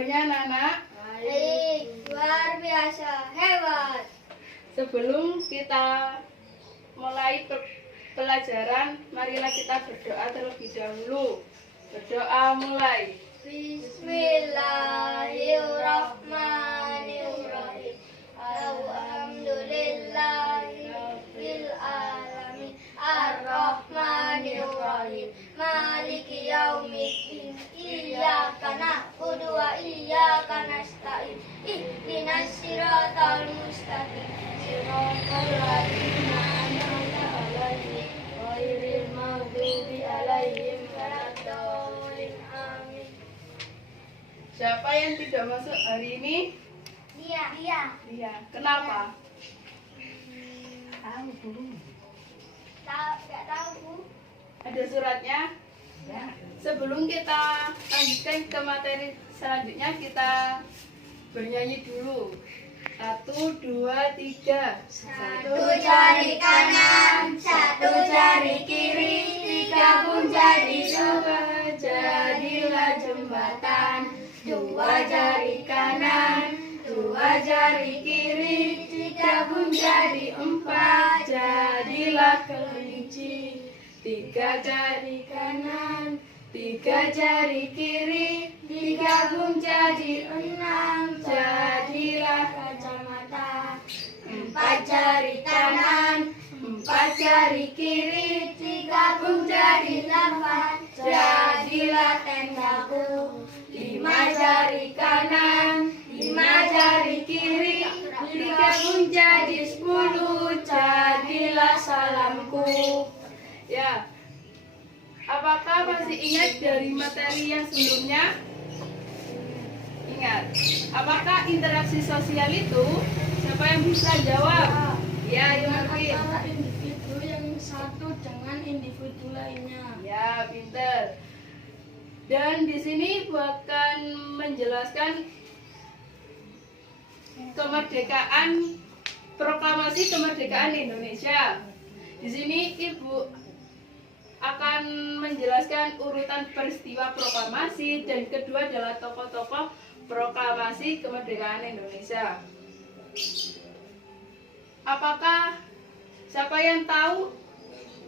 pengetahuannya anak-anak? Baik, luar biasa, hebat. Sebelum kita mulai pelajaran, marilah kita berdoa terlebih dahulu. Berdoa mulai. Bismillahirrahmanirrahim. Alhamdulillahirabbil alamin. Ar-Rahmanirrahim. Maliki yaumiddin. Iyyaka na'budu wa iyyaka nasta'in. Ihdinas siratal mustaqim. Siratal ladzina an'amta 'alaihim ghairil maghdubi 'alaihim waladdallin. Amin. Siapa yang tidak masuk hari ini? Iya. Iya. Kenapa? Nggak tahu, Bu. Ada suratnya? Ya. Sebelum kita lanjutkan ke materi selanjutnya, kita bernyanyi dulu. 1, 2, 3. Satu jari kanan, satu jari kiri, digabung jadi dua, jadilah jembatan. Dua jari kanan, dua jari kiri, digabung jadi empat, jadilah kelinci. 3 jari kanan, 3 jari kiri, digabung jadi 6, jadilah kacamata. 4 jari kanan, 4 jari kiri, digabung jadi 8, jadilah tendaku. 5 jari kanan, 5 jari kiri, digabung jadi 10, jadilah salamku. Ya. Apakah masih ingat dari materi yang sebelumnya? Ingat. Apakah interaksi sosial itu? Siapa yang bisa jawab? Ya, Marvin. Antara individu yang satu dengan individu lainnya. Ya, pinter. Dan di sini akan menjelaskan kemerdekaan, proklamasi kemerdekaan Indonesia. Di sini Ibu akan menjelaskan urutan peristiwa proklamasi dan kedua adalah tokoh-tokoh proklamasi kemerdekaan Indonesia. Apakah siapa yang tahu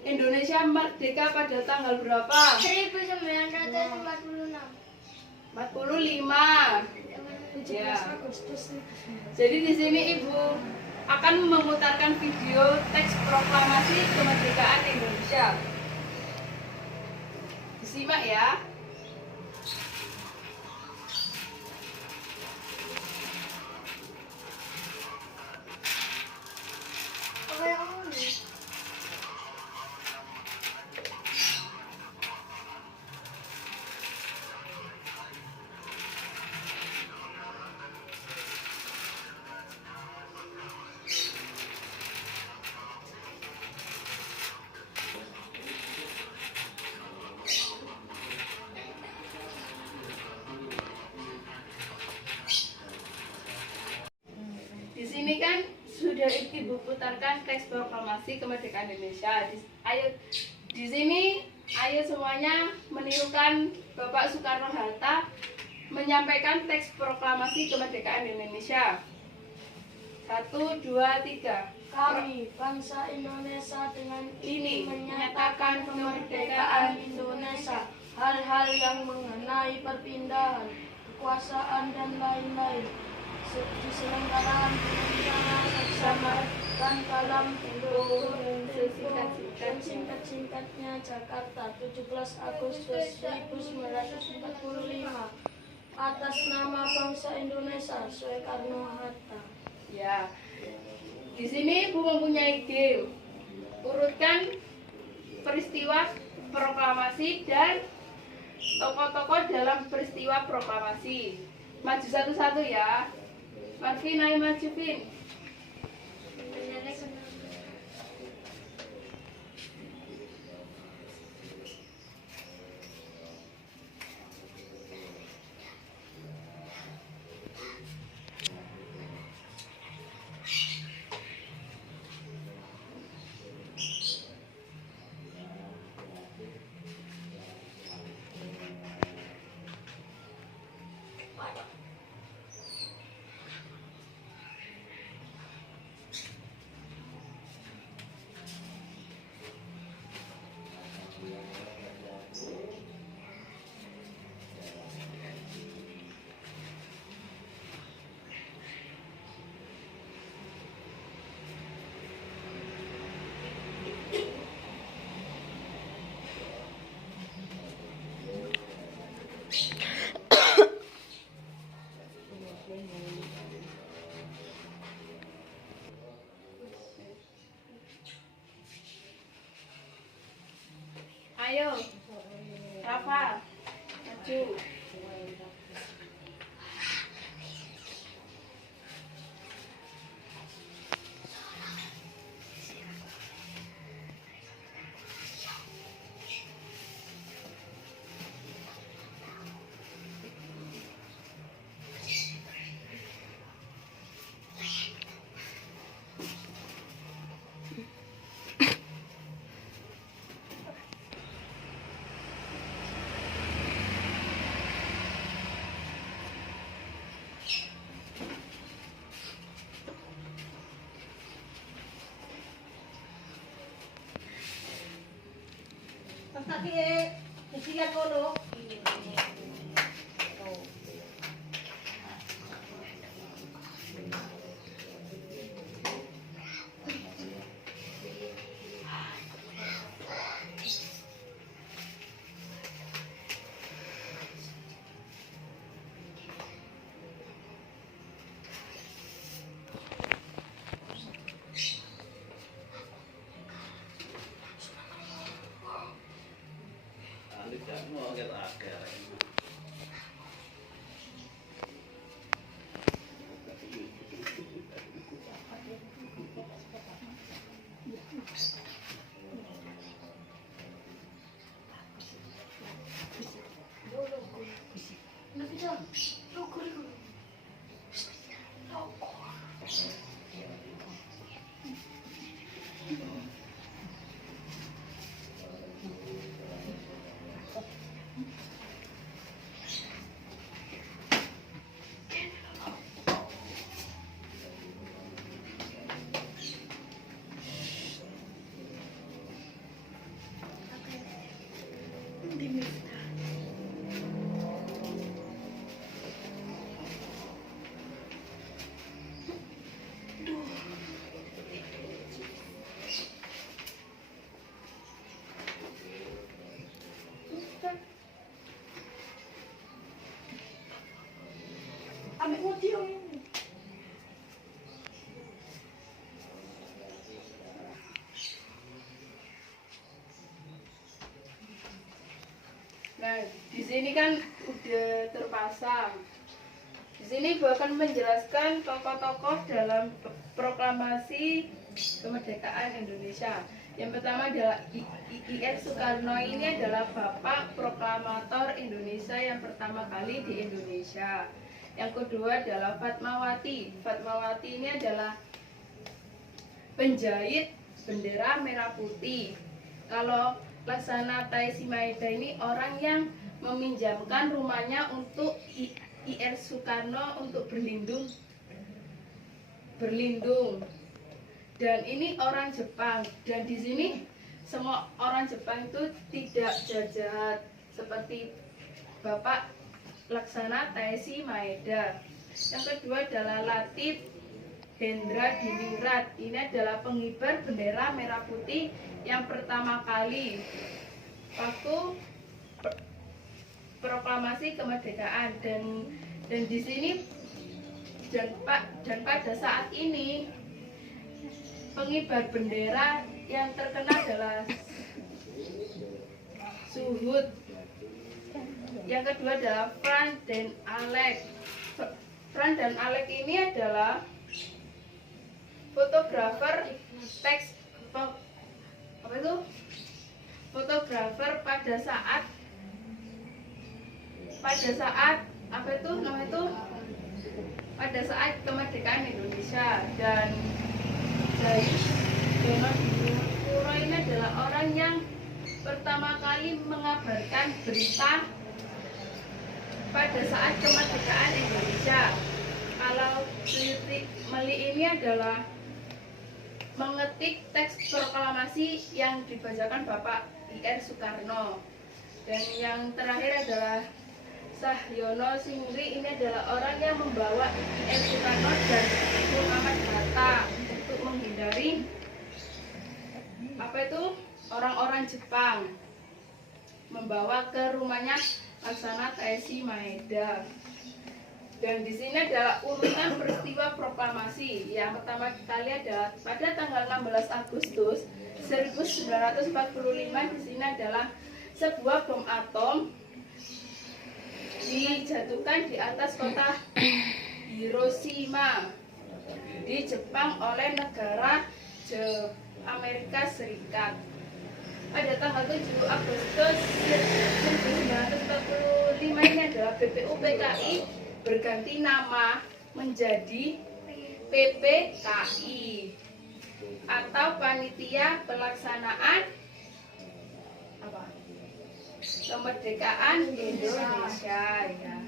Indonesia merdeka pada tanggal berapa? 1946. 45. Ya. Jadi di sini Ibu akan memutarkan video teks proklamasi kemerdekaan Indonesia. Disimak ya. Apa yang kamu ini? Di sini kan sudah Ibu putarkan teks proklamasi kemerdekaan Indonesia. Di sini ayo semuanya menirukan Bapak Soekarno Hatta menyampaikan teks proklamasi kemerdekaan Indonesia. 1, 2, 3. Kami, bangsa Indonesia dengan Ini menyatakan kemerdekaan Indonesia, hal-hal yang mengenai perpindahan, kekuasaan dan lain-lain diselenggarakan dengan bersama dan dalam tempo dan singkat-singkatnya Jakarta 17 Agustus 1945 atas nama bangsa Indonesia Soekarno Hatta. Ya. Di sini Ibu mempunyai game. Urutkan peristiwa proklamasi dan tokoh-tokoh dalam peristiwa proklamasi. Maju satu-satu ya. Marvin, ayo maju, Vin. Ayo, Rafa, maju. Ambil audio ini. Nah, di sini kan udah terpasang. Di sini bahkan menjelaskan tokoh-tokoh dalam proklamasi kemerdekaan Indonesia. Yang pertama adalah I.R. Soekarno. Ini adalah bapak proklamator Indonesia yang pertama kali di Indonesia. Yang kedua adalah Fatmawati. Fatmawati ini adalah penjahit bendera merah putih. Kalau Laksana Taisi Maeda ini orang yang meminjamkan rumahnya untuk I.R. Soekarno untuk berlindung. Dan ini orang Jepang. Dan di sini semua orang Jepang itu tidak jahat seperti Bapak Laksana Taisi Maeda. Yang kedua adalah Latif Hendra Diningrat. Ini adalah pengibar bendera merah putih yang pertama kali waktu proklamasi kemerdekaan. Dan di sini dan pada saat ini pengibar bendera yang terkenal adalah Suhut. Yang kedua adalah Fran dan Alek. Fran dan Alek ini adalah fotografer teks fotografer pada saat pada saat kemerdekaan Indonesia. Dan Dono Dinuro ini adalah orang yang pertama kali mengabarkan berita pada saat kemerdekaan Indonesia. Kalau Meli ini adalah mengetik teks proklamasi yang dibacakan Bapak I.R. Soekarno. Dan yang terakhir adalah Sahyono Singri. Ini adalah orang yang membawa I.R. Soekarno dan Muhammad Hatta untuk menghindari orang-orang Jepang, membawa ke rumahnya Laksana Taisi Maeda. Dan di sini adalah urutan peristiwa proklamasi. Yang pertama kali adalah pada tanggal 16 Agustus 1945. Di sini adalah sebuah bom atom dijatuhkan di atas kota Hiroshima di Jepang oleh negara Amerika Serikat. Pada tanggal 7 Agustus 1945 ini adalah BPUPKI berganti nama menjadi PPKI atau Panitia Pelaksanaan Kemerdekaan Indonesia ya.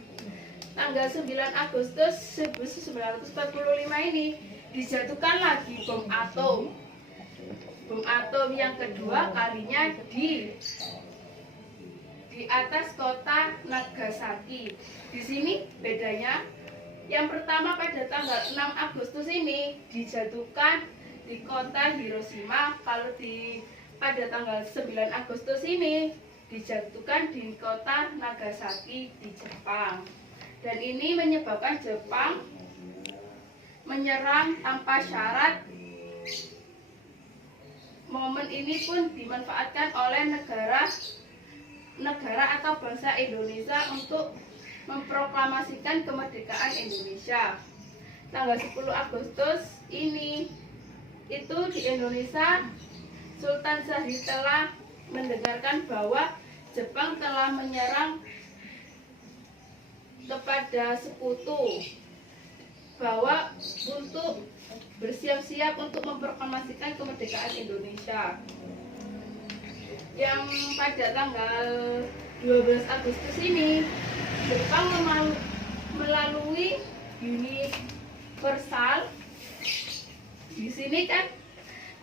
Tanggal 9 Agustus 1945 ini dijatuhkan lagi bom atom. Bom atom yang kedua kalinya di atas kota Nagasaki. Di sini bedanya, yang pertama pada tanggal 6 Agustus ini dijatuhkan di kota Hiroshima, kalau pada tanggal 9 Agustus ini dijatuhkan di kota Nagasaki di Jepang. Dan ini menyebabkan Jepang menyerang tanpa syarat. Momen ini pun dimanfaatkan oleh negara atau bangsa Indonesia untuk memproklamasikan kemerdekaan Indonesia. Tanggal 10 Agustus ini itu di Indonesia, Sultan Syahrir telah mendengarkan bahwa Jepang telah menyerang kepada sekutu, bahwa untuk bersiap-siap untuk memproklamasikan kemerdekaan Indonesia. Yang pada tanggal 12 Agustus ini Jepang melalui Universal, di sini kan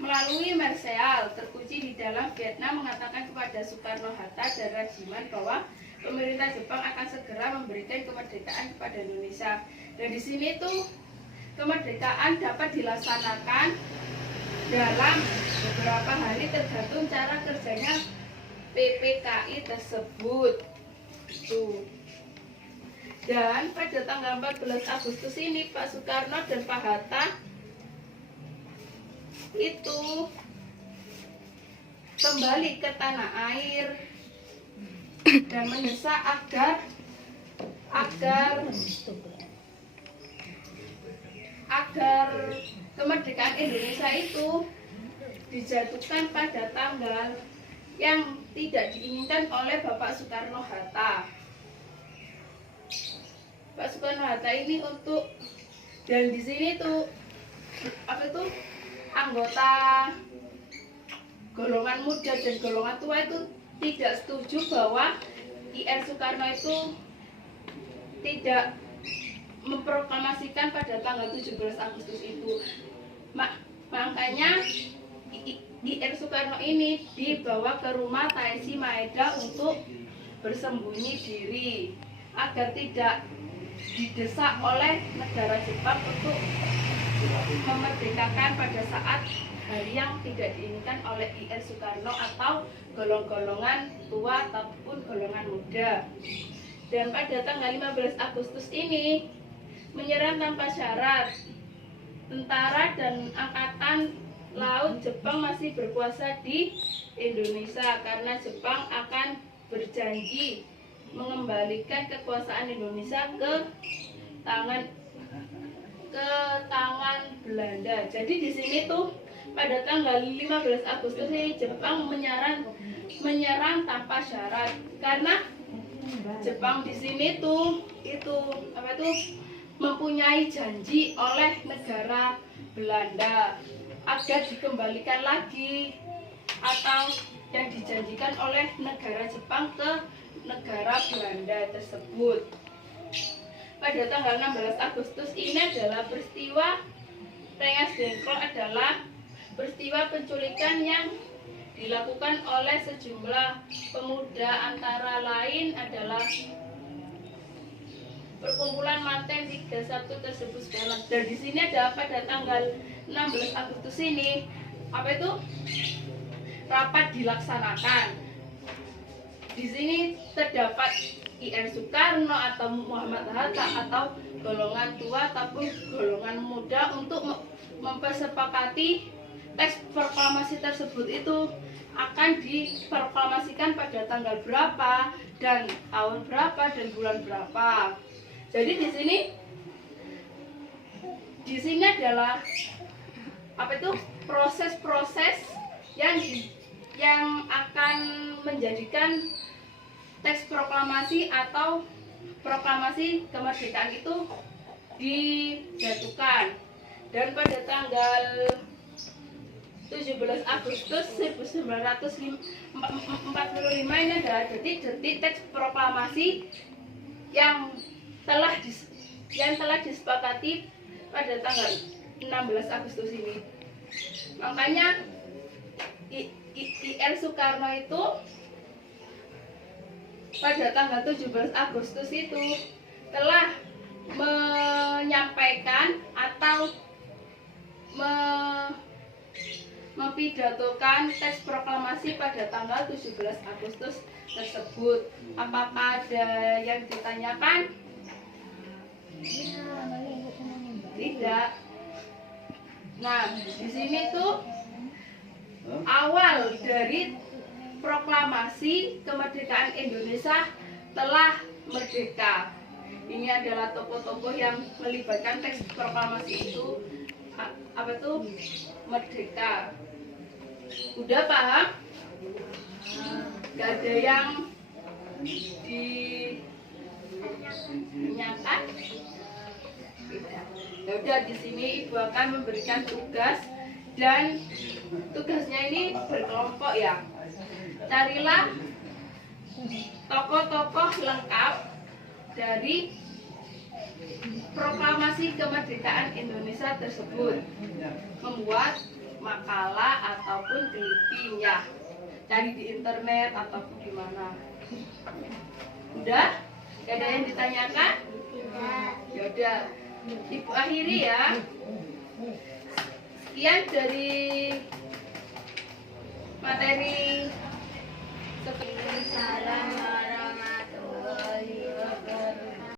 melalui Marshall terkunci di dalam Vietnam mengatakan kepada Soekarno-Hatta dan Rajiman bahwa pemerintah Jepang akan segera memberikan kemerdekaan kepada Indonesia. Dan di sini tuh kemerdekaan dapat dilaksanakan dalam beberapa hari tergantung cara kerjanya PPKI tersebut. Tuh. Dan pada tanggal 14 Agustus ini Pak Soekarno dan Pak Hatta itu kembali ke tanah air dan mendesak agar kemerdekaan Indonesia itu dijatuhkan pada tanggal yang tidak diinginkan oleh Bapak Soekarno-Hatta. Pak Soekarno-Hatta ini untuk, dan di sini tuh anggota golongan muda dan golongan tua itu tidak setuju bahwa IR Soekarno itu tidak memproklamasikan pada tanggal 17 Agustus itu. Makanya IR Soekarno ini dibawa ke rumah Taisi Maeda untuk bersembunyi diri agar tidak didesak oleh negara Jepang untuk memerdekakan pada saat hari yang tidak diinginkan oleh IR Soekarno atau golongan tua ataupun golongan muda. Dan pada tanggal 15 Agustus ini menyerang tanpa syarat. Tentara dan angkatan laut Jepang masih berkuasa di Indonesia karena Jepang akan berjanji mengembalikan kekuasaan Indonesia ke tangan Belanda. Jadi di sini tuh pada tanggal 15 Agustus ini Jepang menyerang tanpa syarat karena Jepang di sini tuh mempunyai janji oleh negara Belanda agar dikembalikan lagi atau yang dijanjikan oleh negara Jepang ke negara Belanda tersebut. Pada tanggal 16 Agustus ini adalah peristiwa Rengas Dengklok, adalah peristiwa penculikan yang dilakukan oleh sejumlah pemuda, antara lain adalah perkumpulan Manten 31 tersebut sekarang. Dan di sini ada pada tanggal 16 Agustus ini rapat dilaksanakan. Di sini terdapat IR Soekarno atau Muhammad Hatta atau golongan tua ataupun golongan muda untuk mempersepakati teks proklamasi tersebut itu akan diproklamasikan pada tanggal berapa dan tahun berapa dan bulan berapa. Jadi di sini adalah apa itu proses-proses yang akan menjadikan teks proklamasi atau proklamasi kemerdekaan itu dijatuhkan. Dan pada tanggal 17 Agustus 1945 ini adalah detik-detik teks proklamasi yang telah disepakati pada tanggal 16 Agustus ini. Makanya IR Soekarno itu pada tanggal 17 Agustus itu telah menyampaikan atau mempidatokan teks proklamasi pada tanggal 17 Agustus tersebut. Apakah ada yang ditanyakan? Tidak. Nah, di sini tuh awal dari proklamasi kemerdekaan Indonesia telah merdeka. Ini adalah tokoh-tokoh yang melibatkan teks proklamasi itu apa tuh merdeka. Udah paham? Gak ada yang ditanyakan? Tidak. Ya udah, di sini Ibu akan memberikan tugas dan tugasnya ini berkelompok ya. Carilah tokoh-tokoh lengkap dari proklamasi kemerdekaan Indonesia tersebut, membuat makalah ataupun clippingnya, cari di internet ataupun di mana. Udah? Gak ada yang ditanyakan? Ya udah, Ibu akhiri ya. Sekian dari materi